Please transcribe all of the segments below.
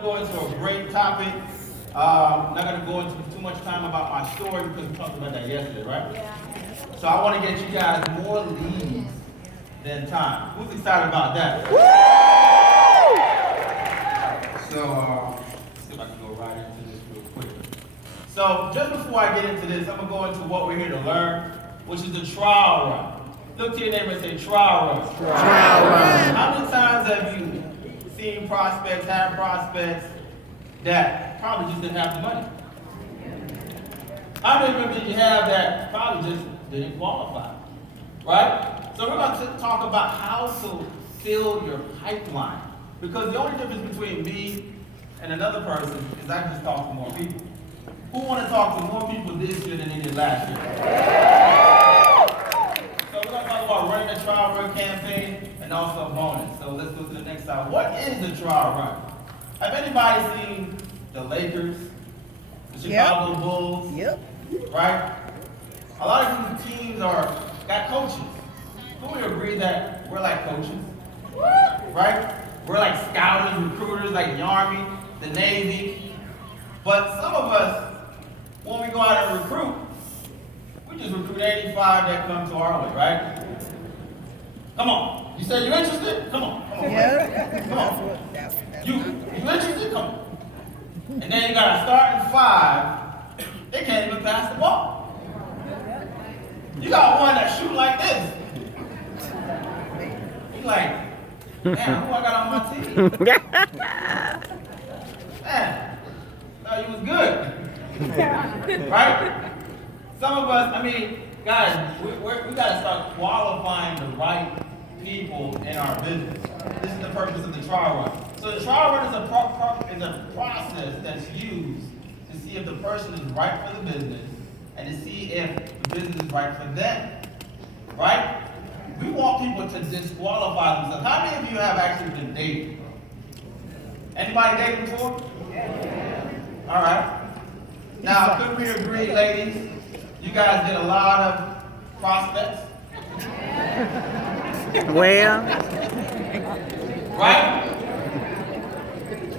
Go into a great topic. Not going to go into too much time about my story because we talked about that yesterday, right? Yeah. So I want to get you guys more leads than time. Who's excited about that? Woo! So let's see if I can go right into this real quick. So just before I get into this, I'm going to go into what we're here to learn, which is the trial run. Look to your neighbor and say trial run. Trial run. How many times have you seen prospects, have prospects that probably just didn't have the money? How many of them did you have that probably just didn't qualify? Right? So we're going to talk about how to fill your pipeline. Because the only difference between me and another person is I just talk to more people. Who want to talk to more people this year than they did last year? So we're going to talk about running a trial run campaign and also a bonus. So let's go to the next slide. What is a trial run? Have anybody seen the Lakers, the Chicago Bulls? Yep. Right? A lot of these teams got coaches. Who would agree that we're like coaches? Right? We're like scouters, recruiters, like the Army, the Navy. But some of us, when we go out and recruit, we just recruit 85 that come to our way, right? Come on. You said you're interested? Come on. Come on. Yeah. Come on. You interested? Come on. And then you got a starting five. They can't even pass the ball. You got one that shoot like this. You like, damn, who I got on my team? Man, thought you was good. Right? Some of us, guys, we got to start qualifying the right people in our business. This is the purpose of the trial run. So the trial run is a process that's used to see if the person is right for the business and to see if the business is right for them. Right? We want people to disqualify themselves. How many of you have actually been dating? Anybody dated before? Yeah. All right. Now, could we agree, ladies? You guys get a lot of prospects. Well. Right?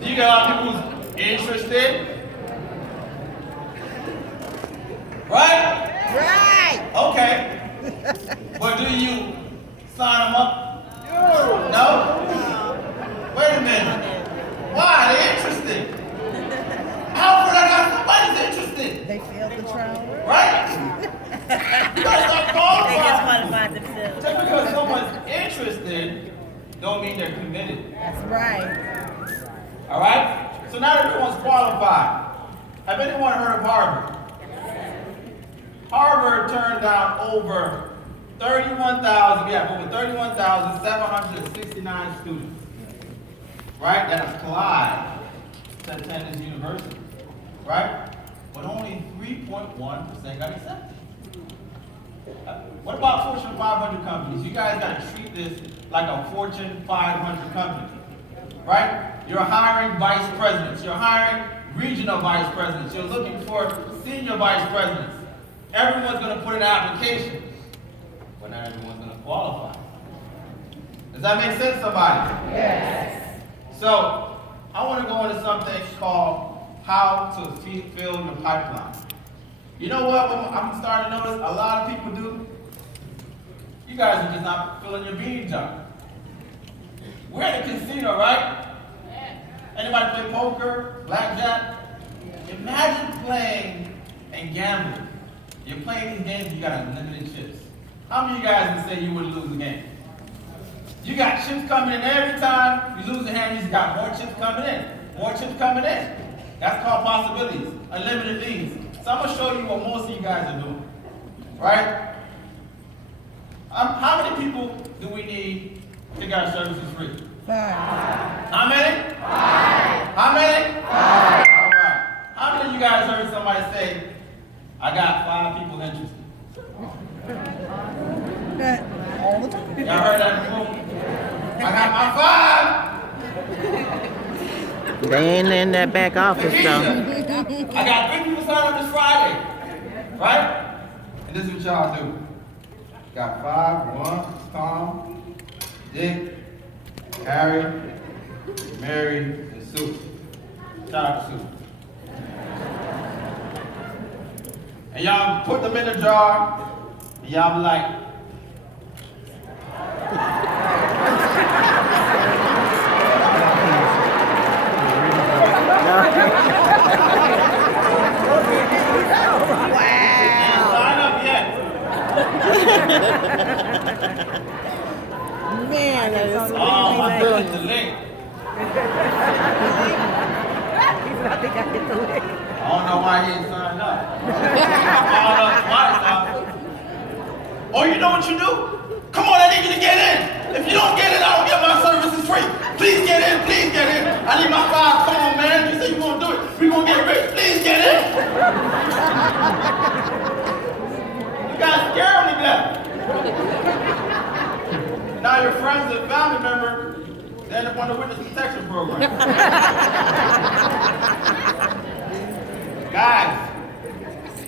You got a lot of people who's interested. Right? Right. Okay. But do you sign them up? No? Wait a minute. Why? They're interested. Alfred, I got somebody's interested. They failed the trial. Right? You gotta start qualifying. They just qualified themselves. Just because someone's interested, don't mean they're committed. That's right. All right? So now everyone's qualified. Have anyone heard of Harvard? Harvard turned down over 31,769 students, right, that applied to attend this university, right? But only 3.1% got accepted. What about Fortune 500 companies? You guys got to treat this like a Fortune 500 company, right? You're hiring vice presidents. You're hiring regional vice presidents. You're looking for senior vice presidents. Everyone's going to put in an application, but not everyone's going to qualify. Does that make sense, somebody? Yes. So, I want to go into something called how to fill your pipeline. You know what I'm starting to notice a lot of people do? You guys are just not filling your bean jar. We're at a casino, right? Anybody play poker, blackjack? Imagine playing and gambling. You're playing these games, you got unlimited chips. How many of you guys would say you wouldn't lose the game? You got chips coming in every time you lose a hand, you got more chips coming in. More chips coming in. That's called possibilities, unlimited leads. So I'm going to show you what most of you guys are doing. Right? How many people do we need to get our services free? 5. How many? 5. How many? 5. All right. How many of you guys heard somebody say, I got 5 people interested? All the time. Y'all heard that before? I got my 5. They ain't in that back office though. I got 3 people signed up this Friday. Right? And this is what y'all do. Got 5. 1, Tom, Dick, Harry, Mary, and Sue. Shout out to Sue. And y'all put them in the jar, and y'all be like, sign up yet. Man, that is so Oh, my easy. goodness, the link. I think I get the link. I don't know why he didn't sign up. I don't know twice, Oh, you know what you do? Come on, I need you to get in. If you don't get in, I don't get my services free. Please get in, please get in. I need my 5. Come on, man. You say you want to do it. We gonna get rich. Please get in. You guys scared me now. Now your friends and family members, they end up on the witness protection program. Guys,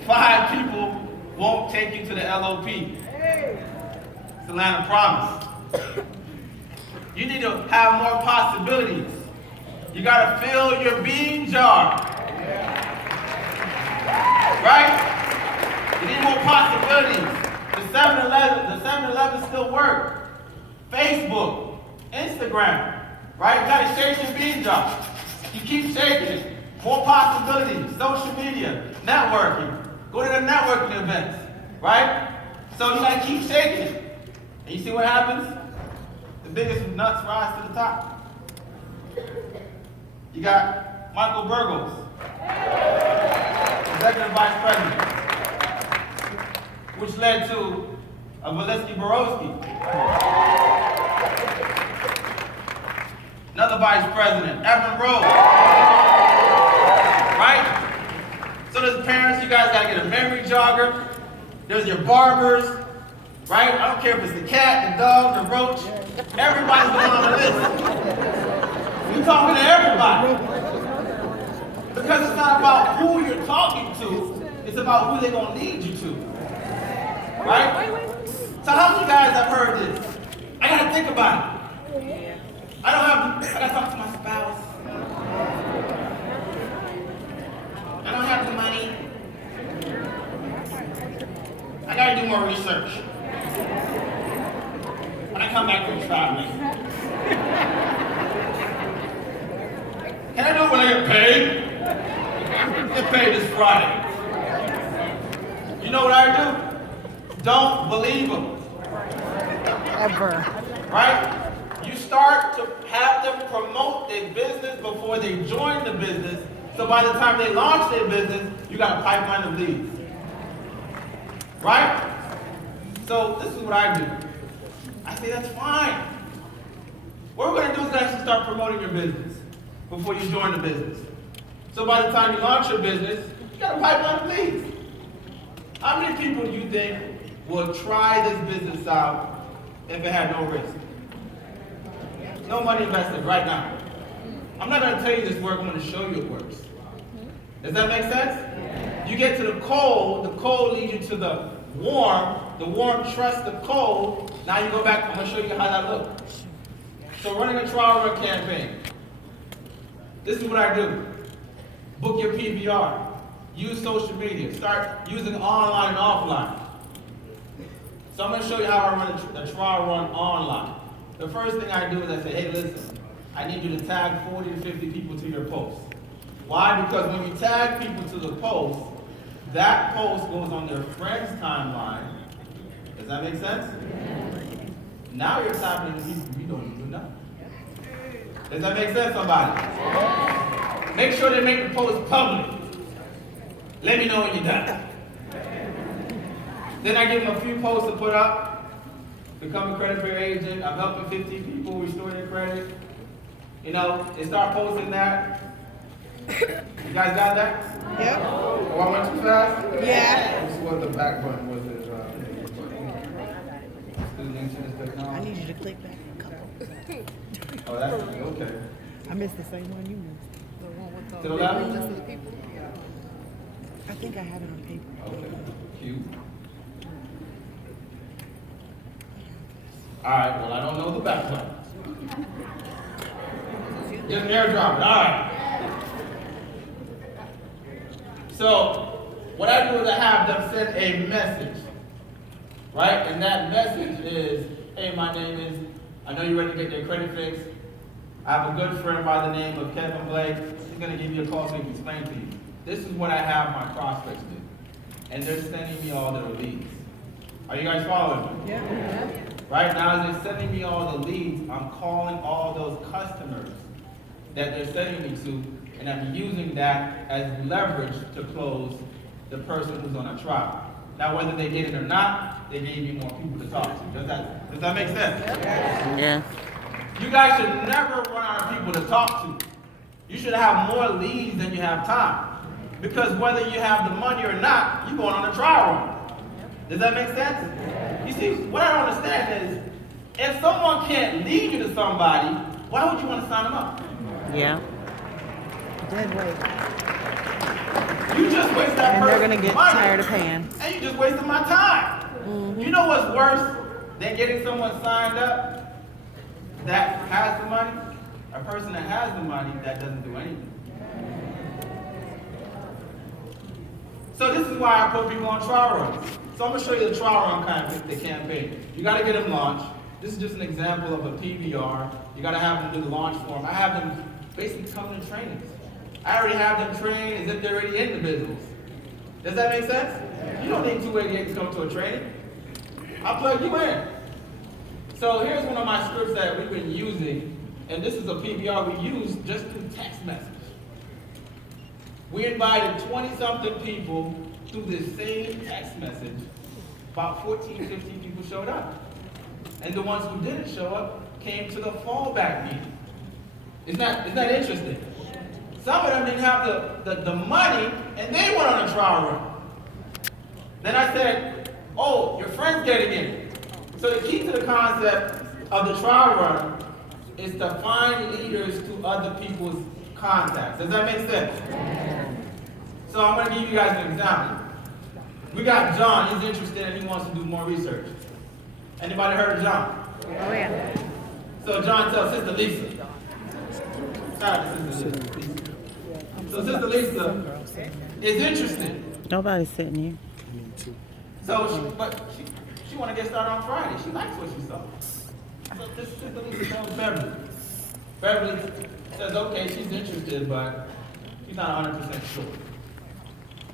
5 people won't take you to the LOP. It's the land of promise. You need to have more possibilities. You gotta fill your bean jar. Right? You need more possibilities. The 7-Eleven still work. Facebook, Instagram, right? You gotta shake your bean jar. You keep shaking it. More possibilities, social media, networking. Go to the networking events, right? So you gotta keep shaking it. And you see what happens? The biggest nuts rise to the top. You got Michael Burgos, Executive Vice President, which led to a Valesky Borowski. Another Vice President, Evan Rose. Right? So there's parents, you guys gotta get a memory jogger. There's your barbers, right? I don't care if it's the cat, the dog, the roach. Everybody's going on the list. You're talking to everybody. Because it's not about who you're talking to, it's about who they're gonna lead you to. Right? So how many of you guys have heard this? I gotta think about it. I gotta talk to my spouse. I don't have the money. I gotta do more research. When I come back from traveling. Can I do it when I get paid? Get paid this Friday. You know what I do? Don't believe them. Ever. Right? You start to have them promote their business before they join the business. So by the time they launch their business, you got a pipeline of leads. Right? So this is what I do. I say that's fine. What we're going to do is actually start promoting your business before you join the business. So by the time you launch your business, you got a pipeline of leads. How many people do you think will try this business out if it had no risk? No money invested right now. I'm not going to tell you this works, I'm going to show you it works. Does that make sense? You get to the cold leads you to the warm trusts the cold. Now you go back, I'm going to show you how that looks. So running a trial run campaign. This is what I do. Book your PVR. Use social media. Start using online and offline. So I'm going to show you how I run a trial run online. The first thing I do is I say, hey, listen, I need you to tag 40 to 50 people to your post. Why? Because when you tag people to the post, that post goes on their friend's timeline. Does that make sense? Now you're tapping into people you don't even know. Does that make sense, somebody? Make sure they make the post public. Let me know when you're done. Then I give them a few posts to put up. Become a credit bureau agent. I'm helping 50 people restore their credit. You know, they start posting that. You guys got that? Yep. Oh, I went too fast? Yeah. This is what the back button was. I need you to click back a couple. Oh, that's okay. I missed the same one you missed. To the left? I think I have it on paper. Okay. Cute. All right, well, I don't know the back button. Just airdrop it. All right. So what I do is I have them send a message, right? And that message is, hey, my name is, I know you're ready to get your credit fixed. I have a good friend by the name of Kevin Blake. He's going to give you a call so he can explain to you. This is what I have my prospects do. And they're sending me all their leads. Are you guys following me? Yeah. Right now, as they're sending me all the leads, I'm calling all those customers that they're sending me to, and I'm using that as leverage to close the person who's on a trial. Now, whether they get it or not, they gave me more people to talk to. Does that make sense? Yeah. You guys should never run out of people to talk to. You should have more leads than you have time. Because whether you have the money or not, you're going on a trial run. Does that make sense? You see, what I don't understand is, if someone can't lead you to somebody, why would you want to sign them up? Yeah. Dead weight. You just waste that And person's they're gonna get money, tired of paying. and you just wasted my time. You know what's worse than getting someone signed up that has the money? A person that has the money that doesn't do anything. So this is why I put people on trial runs. So I'm going to show you the trial run kind of the campaign. You got to get them launched. This is just an example of a PBR. You got to have them do the launch form. I have them basically come to trainings. I already have them trained as if they're already in the business. Does that make sense? You don't need 288 to come to a training. I'll plug you in. So here's one of my scripts that we've been using, and this is a PBR we use just through text message. We invited 20-something people through this same text message. About 14, 15 people showed up. And the ones who didn't show up came to the fallback meeting. Isn't that interesting? Some of them didn't have the money, and they went on a trial run. Then I said, oh, your friend's getting in. So the key to the concept of the trial run is to find leaders to other people's contacts. Does that make sense? So I'm going to give you guys an example. We got John. He's interested and he wants to do more research. Anybody heard of John? Oh, yeah. So John tells Sister Lisa. Shout out to Sister Lisa. So Sister Lisa is interested. Nobody's sitting here. So she want to get started on Friday. She likes what she saw. So this Sister Lisa tells Beverly. Beverly says, okay, she's interested, but she's not 100% sure.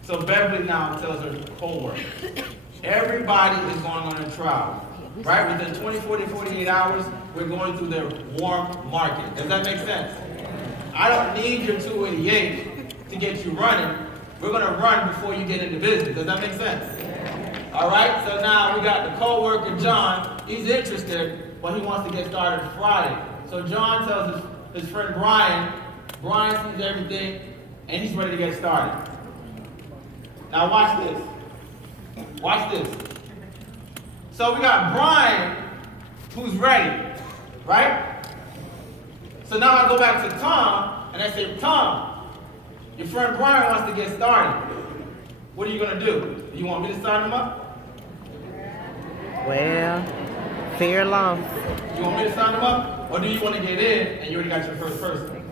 So Beverly now tells her co-worker, everybody is going on a trial. Right? Within 24 to 48 hours, we're going through their warm market. Does that make sense? I don't need your 288 to get you running. We're going to run before you get into business. Does that make sense? All right? So now we got the co-worker, John. He's interested, but he wants to get started Friday. So John tells his friend Brian. Brian sees everything, and he's ready to get started. Now watch this. Watch this. So we got Brian, who's ready, right? So now I go back to Tom, and I say, Tom, your friend Brian wants to get started. What are you going to do? Do you want me to sign him up? Well, fear loss. You want me to sign him up? Or do you want to get in, and you already got your first person?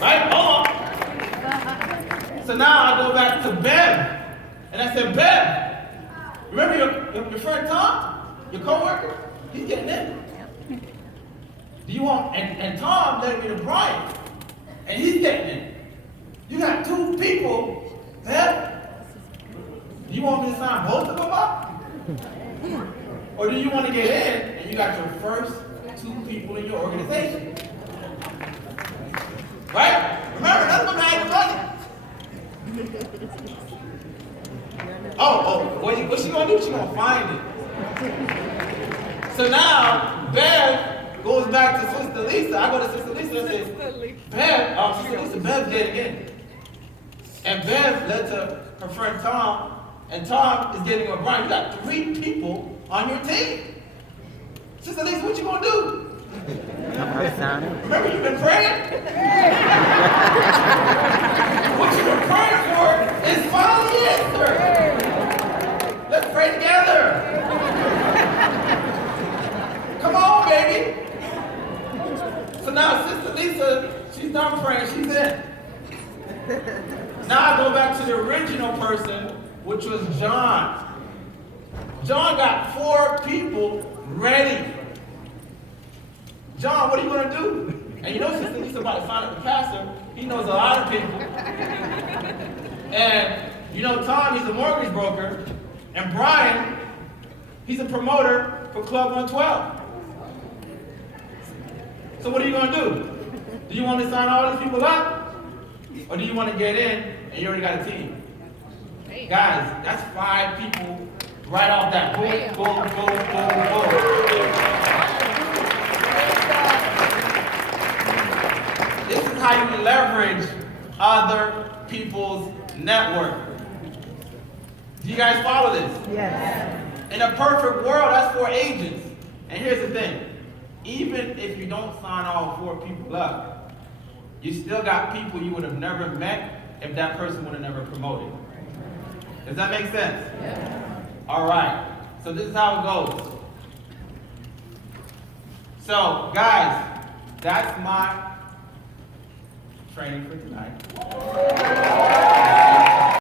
Right? Hold on. So now I go back to Bev, and I said, Bev, remember your friend Tom, your coworker? He's getting in. Do you want, and Tom led me to Brian, and he's getting in. You got two people, Bev. Do you want me to sign both of them up? Or do you want to get in, and you got your first two people in your organization? Right? Remember, none of them had the money. What's she gonna do? She gonna find it. So now, Bev goes back to Sister Lisa. I go to Sister Lisa and say, Bev, Sister Lisa, Bev getting in. And Bev led to her friend Tom, and Tom is getting with Brian. You got 3 people on your team. Sister Lisa, what you gonna do? Remember, you've been praying? What you've been praying for is finally answered. Let's pray together. Come on, baby. So now Sister Lisa, she's done praying, she's in. Now I go back to the original person, which was John. John got 4 people ready. John, what are you going to do? And you know, since he's about to sign up the pastor, he knows a lot of people. And you know, Tom, he's a mortgage broker. And Brian, he's a promoter for Club 112. So what are you going to do? Do you want to sign all these people up? Or do you want to get in and you already got a team? Guys, that's 5 people right off that. Boom, boom, boom, boom, boom. This is how you leverage other people's network. Do you guys follow this? Yes. In a perfect world, that's 4 agents. And here's the thing. Even if you don't sign all 4 people up, you still got people you would have never met if that person would have never promoted. Does that make sense? Yeah. All right. So this is how it goes. So, guys, that's my training for tonight.